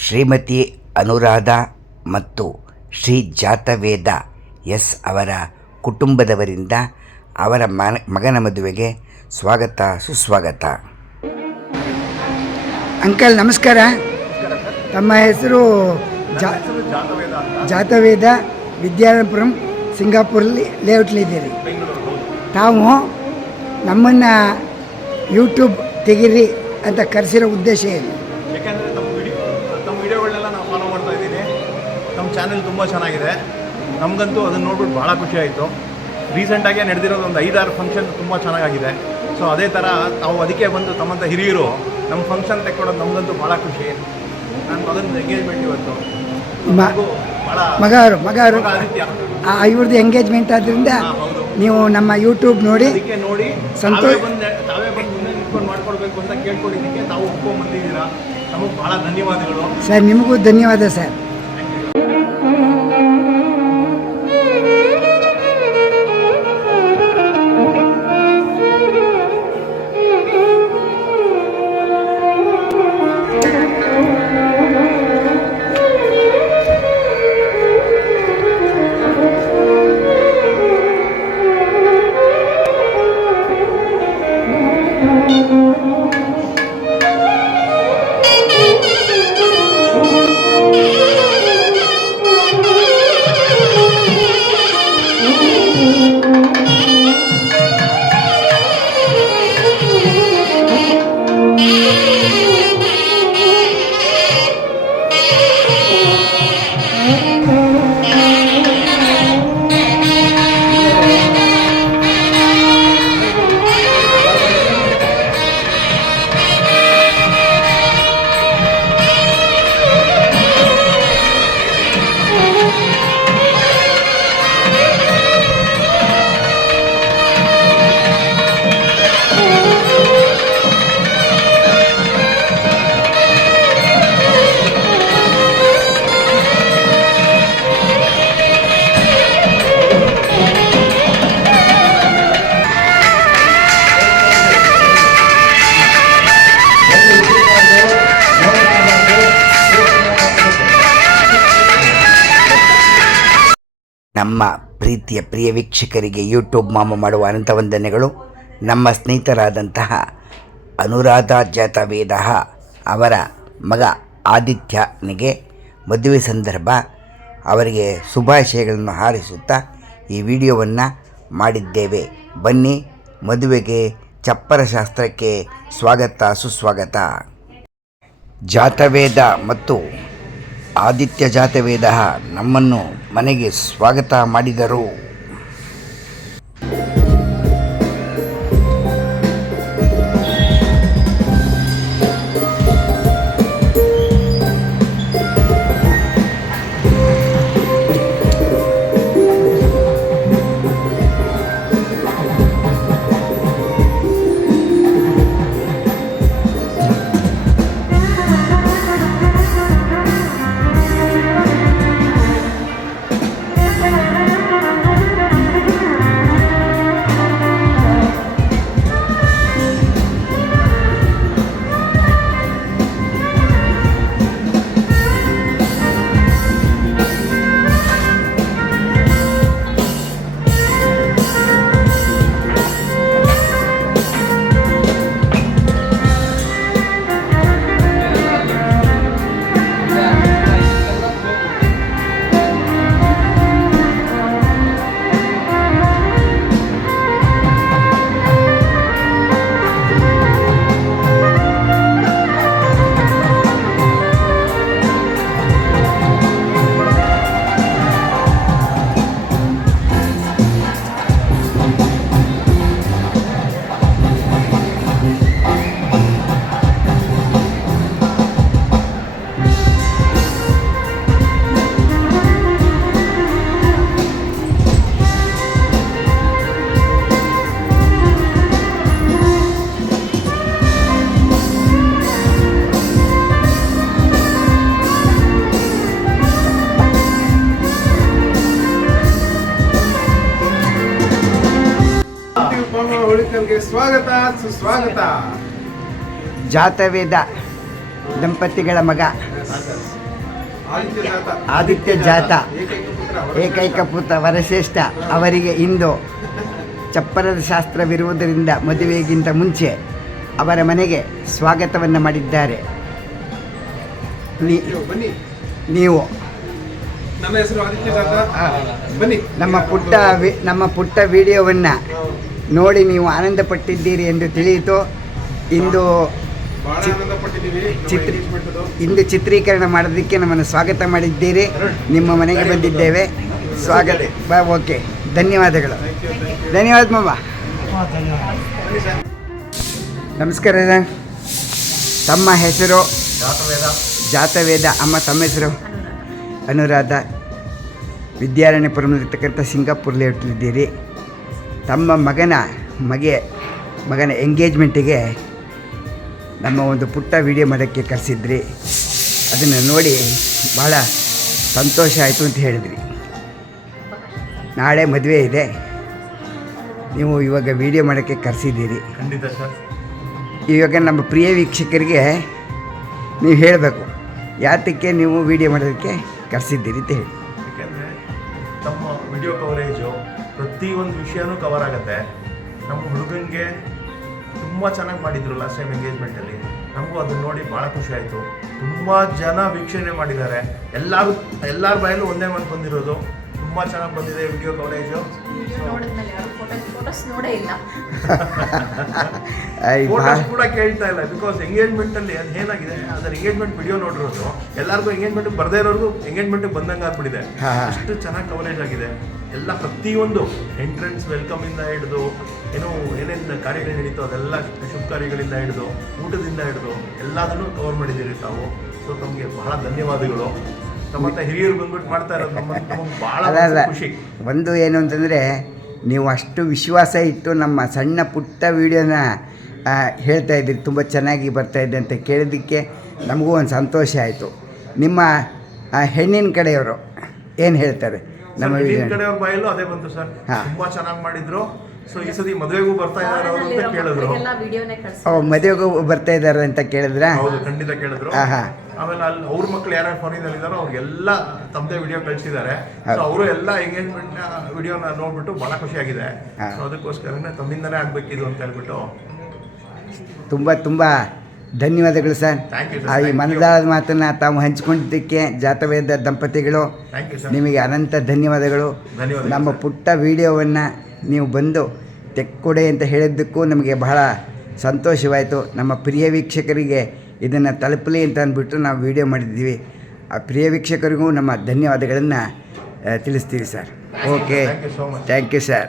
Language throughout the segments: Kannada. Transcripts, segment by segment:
ಶ್ರೀಮತಿ ಅನುರಾಧ ಮತ್ತು ಶ್ರೀ ಜಾತವೇದ ಎಸ್ ಅವರ ಕುಟುಂಬದವರಿಂದ ಅವರ ಮಗನ ಮದುವೆಗೆ ಸ್ವಾಗತ ಸುಸ್ವಾಗತ. ಅಂಕಲ್ ನಮಸ್ಕಾರ. ತಮ್ಮ ಹೆಸರು ಜಾತವೇದ, ವಿದ್ಯಾಪುರಂ, ಸಿಂಗಾಪುರಲ್ಲಿ ಲೇಔಟ್ಲಿದ್ದೀರಿ. ತಾವು ನಮ್ಮನ್ನು ಯೂಟ್ಯೂಬ್ ತೆಗೀರಿ ಅಂತ ಕರೆಸಿರೋ ಉದ್ದೇಶ ಏನು? ಯಾಕೆಂದರೆ ತಮ್ಮ ವಿಡಿಯೋಗಳನ್ನೆಲ್ಲ ನಾವು ಫಾಲೋ ಮಾಡ್ತಾ ಇದ್ದೀನಿ. ನಮ್ಮ ಚಾನೆಲ್ ತುಂಬ ಚೆನ್ನಾಗಿದೆ. ನಮಗಂತೂ ಅದನ್ನು ನೋಡ್ಬಿಟ್ಟು ಭಾಳ ಖುಷಿ ಆಯಿತು. ರೀಸೆಂಟಾಗಿ ನಡೆದಿರೋದು ಒಂದು 5-6 ಫಂಕ್ಷನ್ ತುಂಬ ಚೆನ್ನಾಗಿದೆ. ಸೊ ಅದೇ ಥರ ತಾವು ಅದಕ್ಕೆ ಬಂದು ತಮ್ಮಂಥ ಹಿರಿಯರು ನಮ್ಮ ಫಂಕ್ಷನ್ ತೆಕ್ಕೊಡೋದು ನಮಗಂತೂ ಭಾಳ ಖುಷಿ. ನನ್ನ ಮಗನ ಎಂಗೇಜ್ಮೆಂಟ್ ಇವತ್ತು ಮಗ ಆದಿತ್ಯ ಇವ್ರದ್ದು ಎಂಗೇಜ್ಮೆಂಟ್ ಆದ್ದರಿಂದ ನೀವು ನಮ್ಮ ಯೂಟ್ಯೂಬ್ ನೋಡಿ ಸಂತೋಷ ತಾವೇ ಬಂದು ಮುಂದೆ ನಿಂತ್ಕೊಂಡು ಮಾಡ್ಕೊಡ್ಬೇಕು ಅಂತ ಕೇಳ್ಕೊಂಡಿದ್ದಕ್ಕೆ ತಾವು ಒಪ್ಕೊಂಡ್ಬಂದಿದ್ದೀರಾ. ನಮಗೆ ಭಾಳ ಧನ್ಯವಾದಗಳು ಸರ್. ನಿಮಗೂ ಧನ್ಯವಾದ ಸರ್. ನಮ್ಮ ಪ್ರೀತಿಯ ಪ್ರಿಯ ವೀಕ್ಷಕರಿಗೆ ಯೂಟ್ಯೂಬ್ ಮಾಮ ಮಾಡುವ ಅನಂತ ವಂದನೆಗಳು. ನಮ್ಮ ಸ್ನೇಹಿತರಾದಂತಹ ಅನುರಾಧ ಜಾತವೇದ ಅವರ ಮಗ ಆದಿತ್ಯನಿಗೆ ಮದುವೆ ಸಂದರ್ಭ ಅವರಿಗೆ ಶುಭಾಶಯಗಳನ್ನು ಹಾರೈಸುತ್ತಾ ಈ ವಿಡಿಯೋವನ್ನು ಮಾಡಿದ್ದೇವೆ. ಬನ್ನಿ, ಮದುವೆಗೆ ಚಪ್ಪರ ಶಾಸ್ತ್ರಕ್ಕೆ ಸ್ವಾಗತ ಸುಸ್ವಾಗತ. ಜಾತವೇದ ಮತ್ತು ಆದಿತ್ಯ ಜಾತವೇದ ನಮ್ಮನ್ನು ಮನೆಗೆ ಸ್ವಾಗತ ಮಾಡಿದರು. ಸ್ವಾಗತ ಸುಸ್ವಾಗತ. ಜಾತವೇದ ದಂಪತಿಗಳ ಮಗ ಆದಿತ್ಯ ಜಾತ ಏಕೈಕ ಪುತ್ರ ವರಶ್ರೇಷ್ಠ ಅವರಿಗೆ ಇಂದು ಚಪ್ಪರದ ಶಾಸ್ತ್ರವಿರುವುದರಿಂದ ಮದುವೆಗಿಂತ ಮುಂಚೆ ಅವರ ಮನೆಗೆ ಸ್ವಾಗತವನ್ನು ಮಾಡಿದ್ದಾರೆ. ನೀವು ನಮ್ಮ ಹೆಸರು ಆದಿತ್ಯ ಜಾತ. ಬನ್ನಿ. ನಮ್ಮ ಪುಟ್ಟ ವಿಡಿಯೋವನ್ನು ನೋಡಿ ನೀವು ಆನಂದಪಟ್ಟಿದ್ದೀರಿ ಎಂದು ತಿಳಿಯಿತು. ಇಂದು ಇಂದು ಚಿತ್ರೀಕರಣ ಮಾಡೋದಕ್ಕೆ ನಮ್ಮನ್ನು ಸ್ವಾಗತ ಮಾಡಿದ್ದೀರಿ. ನಿಮ್ಮ ಮನೆಗೆ ಬಂದಿದ್ದೇವೆ. ಸ್ವಾಗತ. ಓಕೆ, ಧನ್ಯವಾದಗಳು. ಧನ್ಯವಾದ ಮಾವ. ನಮಸ್ಕಾರ ಸರ್. ತಮ್ಮ ಹೆಸರು? ಜಾತವೇದ. ಅಮ್ಮ ತಮ್ಮ ಹೆಸರು? ಅನುರಾಧ. ವಿದ್ಯಾರಣ್ಯಪುರದಲ್ಲಿರ್ತಕ್ಕಂಥ ಸಿಂಗಾಪುರ್ ಲೇಔಟ್ಲಿದ್ದೀರಿ. ತಮ್ಮ ಮಗನ ಎಂಗೇಜ್ಮೆಂಟಿಗೆ ನಮ್ಮ ಒಂದು ಪುಟ್ಟ ವಿಡಿಯೋ ಮಾಡೋಕ್ಕೆ ಕರೆಸಿದ್ರಿ. ಅದನ್ನು ನೋಡಿ ಭಾಳ ಸಂತೋಷ ಆಯಿತು ಅಂತ ಹೇಳಿದ್ರಿ. ನಾಳೆ ಮದುವೆ ಇದೆ, ನೀವು ಇವಾಗ ವಿಡಿಯೋ ಮಾಡೋಕ್ಕೆ ಕರೆಸಿದ್ದೀರಿ. ಖಂಡಿತ ಸರ್. ಇವಾಗ ನಮ್ಮ ಪ್ರಿಯ ವೀಕ್ಷಕರಿಗೆ ನೀವು ಹೇಳಬೇಕು ಯಾತಕ್ಕೆ ನೀವು ವಿಡಿಯೋ ಮಾಡೋದಕ್ಕೆ ಕರೆಸಿದ್ದೀರಿ ಅಂತ ಹೇಳಿ. ಯಾಕೆಂದರೆ ತಮ್ಮ ವಿಡಿಯೋ ಕವರೇಜು ಪ್ರತಿಯೊಂದು ವಿಷಯನೂ ಕವರ್ ಆಗುತ್ತೆ. ನಮ್ಮ ಹುಡುಗನಿಗೆ ತುಂಬ ಚೆನ್ನಾಗಿ ಮಾಡಿದ್ರು ಲಾಸ್ಟ್ ಟೈಮ್ ಎಂಗೇಜ್ಮೆಂಟಲ್ಲಿ. ನಮಗೂ ಅದನ್ನು ನೋಡಿ ಭಾಳ ಖುಷಿ ಆಯಿತು. ತುಂಬ ಜನ ವೀಕ್ಷಣೆ ಮಾಡಿದ್ದಾರೆ. ಎಲ್ಲರ ಬಾಯಲ್ಲೂ ಒಂದೇ ಮಾತು ಬಂದಿರೋದು, ತುಂಬ ಚೆನ್ನಾಗಿ ಬಂದಿದೆ ವಿಡಿಯೋ ಕವರೇಜು. ಫೋಟೋಸ್ ಕೂಡ ಕೇಳ್ತಾ ಇಲ್ಲ. ಬಿಕಾಸ್ ಎಂಗೇಜ್ಮೆಂಟಲ್ಲಿ ಅದು ಏನಾಗಿದೆ, ಅದರ ಎಂಗೇಜ್ಮೆಂಟ್ ವಿಡಿಯೋ ನೋಡಿರೋದು ಎಲ್ಲರಿಗೂ ಎಂಗೇಜ್ಮೆಂಟ್ಗೆ ಬರದೇ ಇರೋರ್ಗೂ ಎಂಗೇಜ್ಮೆಂಟ್ಗೆ ಬಂದಂಗೆ ಆಗ್ಬಿಟ್ಟಿದೆ. ಅಷ್ಟು ಚೆನ್ನಾಗಿ ಕವರೇಜ್ ಆಗಿದೆ. ಎಲ್ಲ ಪ್ರತಿಯೊಂದು ಎಂಟ್ರೆನ್ಸ್ ವೆಲ್ಕಮಿಂದ ಹಿಡಿದು ಏನೇನು ಕಾರ್ಯಗಳು ನಡೀತೋ ಅದೆಲ್ಲ ಶುಭ ಕಾರ್ಯಗಳಿಂದ ಹಿಡಿದು ಊಟದಿಂದ ಹಿಡಿದು ಎಲ್ಲದನ್ನು ಕವರ್ ಮಾಡಿದ್ದೀರಿ ತಾವು. ಸೊ ತಮಗೆ ಬಹಳ ಧನ್ಯವಾದಗಳು. ನಮ್ಮಂತ ಹಿರಿಯರು ಬಂದ್ಬಿಟ್ಟು ಮಾಡ್ತಾ ಇರೋದು ನಮಗೆ ಭಾಳ ಖುಷಿ. ಒಂದು ಏನು ಅಂತಂದರೆ, ನೀವು ಅಷ್ಟು ವಿಶ್ವಾಸ ಇಟ್ಟು ನಮ್ಮ ಸಣ್ಣ ಪುಟ್ಟ ವಿಡಿಯೋನ ಹೇಳ್ತಾ ಇದ್ದೀರಿ, ತುಂಬ ಚೆನ್ನಾಗಿ ಬರ್ತಾಯಿದೆ ಅಂತ ಕೇಳಿದ್ದಕ್ಕೆ ನಮಗೂ ಒಂದು ಸಂತೋಷ ಆಯಿತು. ನಿಮ್ಮ ಹೆಣ್ಣಿನ ಕಡೆಯವರು ಏನು ಹೇಳ್ತಾರೆ? ನಮ್ಮ ಕಡೆಯವ್ರ ಬಾಯಲ್ಲೂ ಅದೇ ಬಂತು ಸರ್, ತುಂಬಾ ಚೆನ್ನಾಗಿ ಮಾಡಿದ್ರು. ಸೊ ಈ ಸತಿ ಮದುವೆಗೂ ಬರ್ತಾ ಇದ್ದಾರೆ ಅವರು ಅಂತ ಕೇಳಿದ್ರು. ಮದುವೆಗೂ ಬರ್ತಾ ಇದ್ದಾರೆ ಅಂತ ಕೇಳಿದ್ರ? ಹೌದು, ಖಂಡಿತ ಕೇಳಿದ್ರು. ಆಮೇಲೆ ಅಲ್ಲಿ ಅವ್ರ ಮಕ್ಳು ಯಾರ್ಯಾರು ಫೋನಿನಲ್ಲಿ ಇದ್ದಾರೋ ಅವ್ರಿಗೆಲ್ಲ ತಮ್ಮದೇ ವಿಡಿಯೋ ಕಳಿಸಿದ್ದಾರೆ. ಸೊ ಅವರು ಎಲ್ಲ ಎಂಗೇಜ್ಮೆಂಟ್ ವಿಡಿಯೋನ ನೋಡ್ಬಿಟ್ಟು ಬಹಳ ಖುಷಿಯಾಗಿದೆ. ಸೊ ಅದಕ್ಕೋಸ್ಕರನೇ ತಮ್ಮಿಂದನೇ ಆಗ್ಬೇಕಿದು ಅಂತ ಹೇಳ್ಬಿಟ್ಟು ತುಂಬ ಧನ್ಯವಾದಗಳು ಸರ್. ಈ ಮನದಾಳದ ಮಾತನ್ನು ತಾವು ಹಂಚಿಕೊಂಡಿದ್ದಕ್ಕೆ ಜಾತವೇದ ದಂಪತಿಗಳು ನಿಮಗೆ ಅನಂತ ಧನ್ಯವಾದಗಳು. ನಮ್ಮ ಪುಟ್ಟ ವಿಡಿಯೋವನ್ನು ನೀವು ಬಂದು ತೆಕ್ಕೊಡೆ ಅಂತ ಹೇಳಿದ್ದಕ್ಕೂ ನಮಗೆ ಬಹಳ ಸಂತೋಷವಾಯಿತು. ನಮ್ಮ ಪ್ರಿಯ ವೀಕ್ಷಕರಿಗೆ ಇದನ್ನು ತಲುಪಲಿ ಅಂತ ಅಂದ್ಬಿಟ್ಟು ನಾವು ವಿಡಿಯೋ ಮಾಡಿದ್ದೀವಿ. ಆ ಪ್ರಿಯ ವೀಕ್ಷಕರಿಗೂ ನಮ್ಮ ಧನ್ಯವಾದಗಳನ್ನು ತಿಳಿಸ್ತೀವಿ sir. Okay, thank you sir.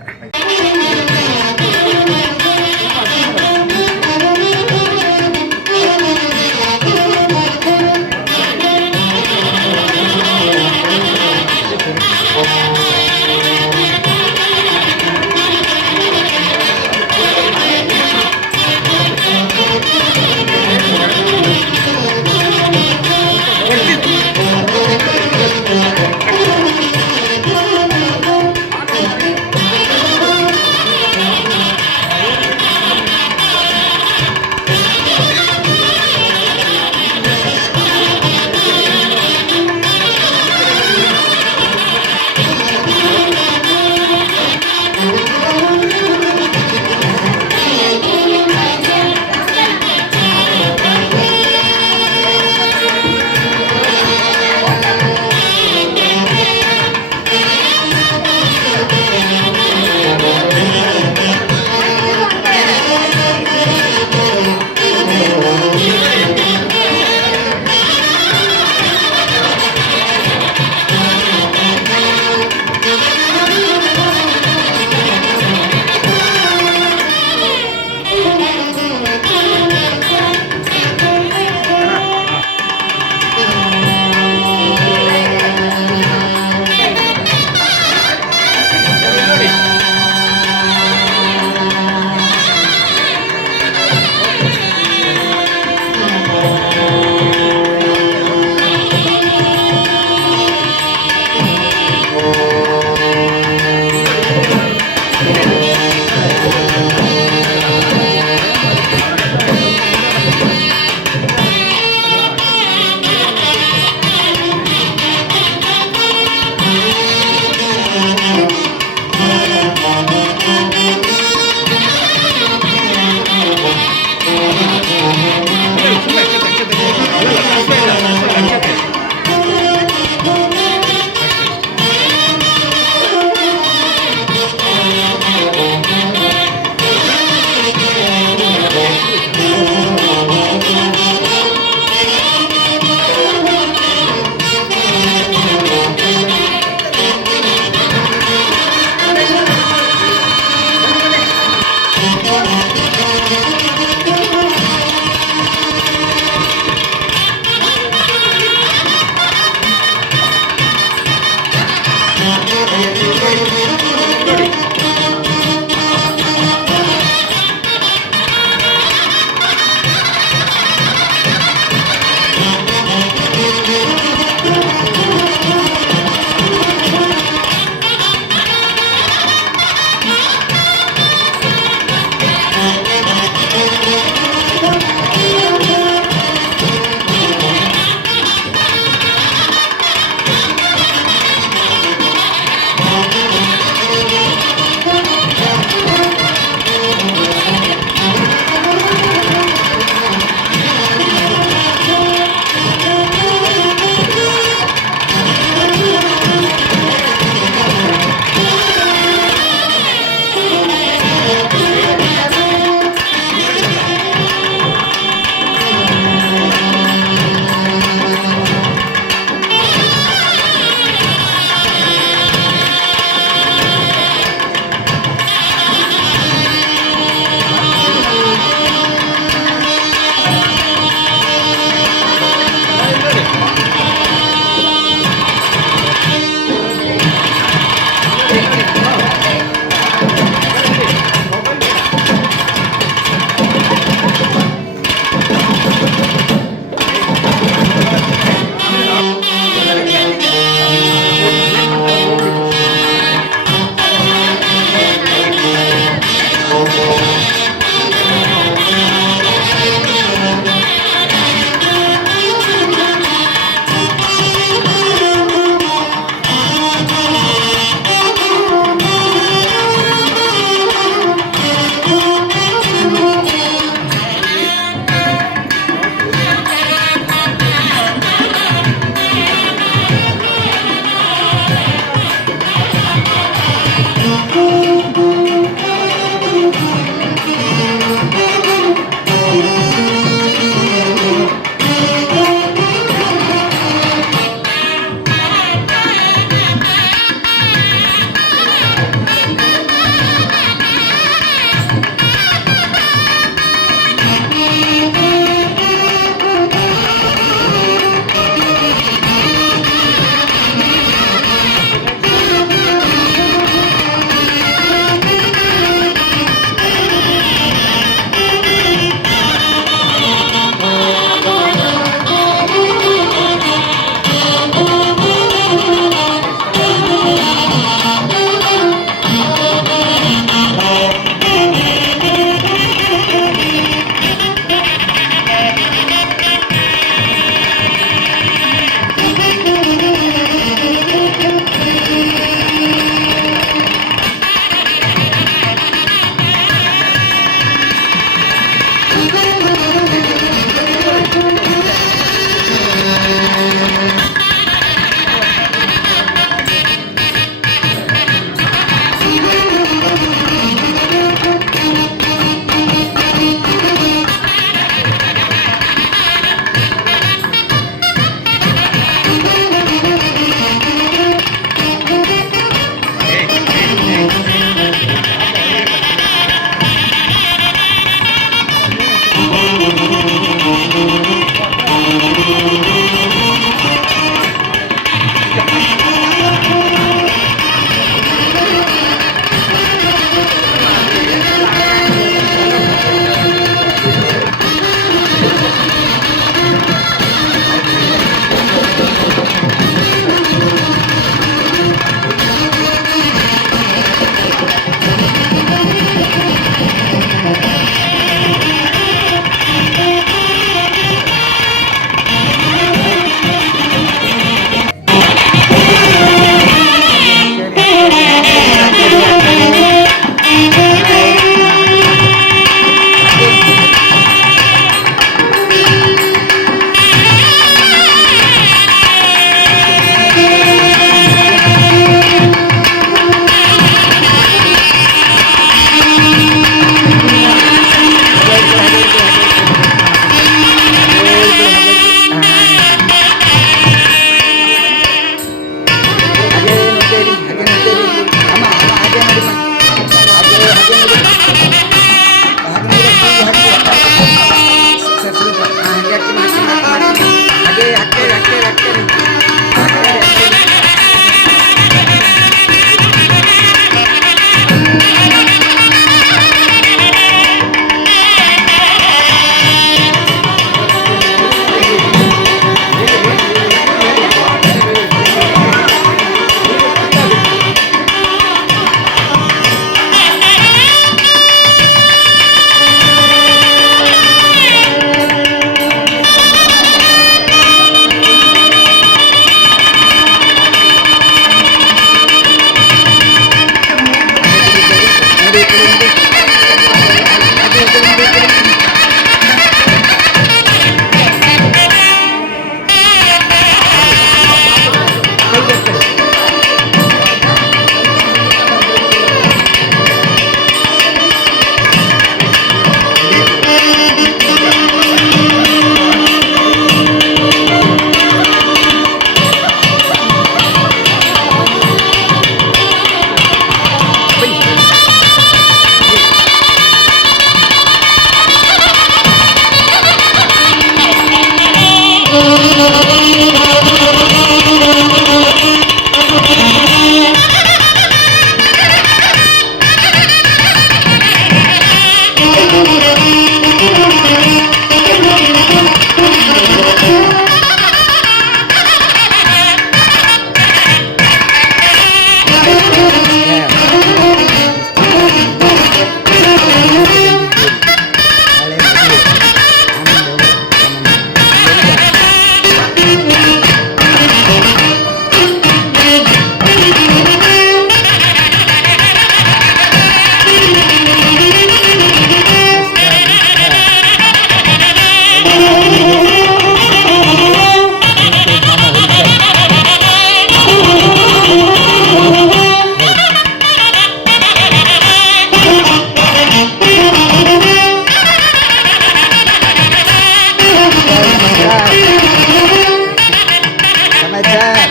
Jai